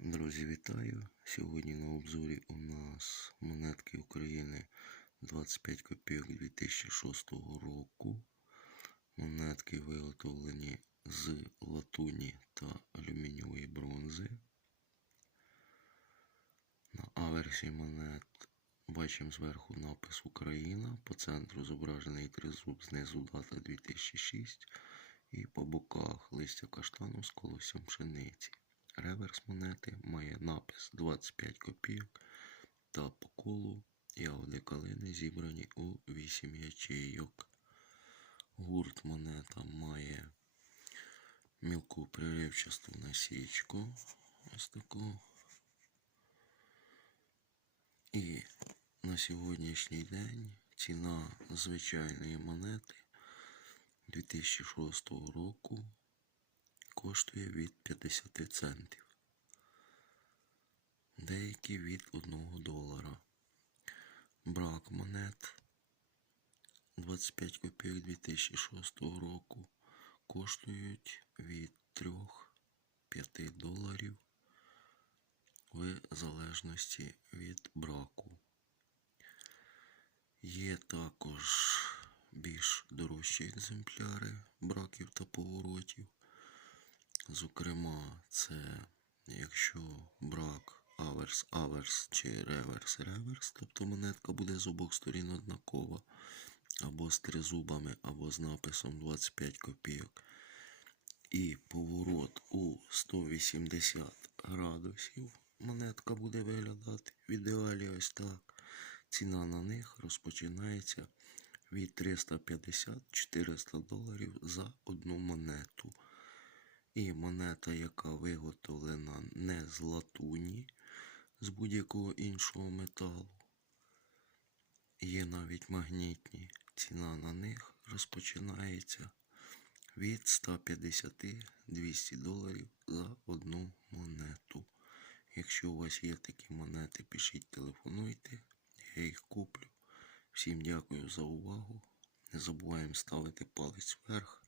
Друзі, вітаю! Сьогодні на обзорі у нас монетки України 25 копійок 2006 року. Монетки виготовлені з латуні та алюмінієвої бронзи. На аверсі монет бачимо зверху напис Україна. По центру зображений тризуб, знизу дата 2006 і по боках листя каштану з колосям пшениці. Реверс монети має напис 25 копійок та по колу ягоди калини зібрані у 8 ячейок. Гурт монета має мілку приривчасту насічку. Ось таку. І на сьогоднішній день ціна звичайної монети 2006 року коштує від 50 центів. Деякі від 1 долара. Брак монет 25 копійок 2006 року коштують від 3-5 доларів в залежності від браку. Є також більш дорожчі екземпляри браків та поворотів. Зокрема, це якщо брак аверс, аверс чи реверс, реверс, тобто монетка буде з обох сторін однакова, або з тризубами, або з написом 25 копійок. І поворот у 180 градусів монетка буде виглядати в ідеалі ось так. Ціна на них розпочинається від 350-400 доларів за одну монету. І монета, яка виготовлена не з латуні, з будь-якого іншого металу. Є навіть магнітні. Ціна на них розпочинається від 150-200 доларів за одну монету. Якщо у вас є такі монети, пишіть, телефонуйте, я їх куплю. Всім дякую за увагу. Не забуваємо ставити палець вверх.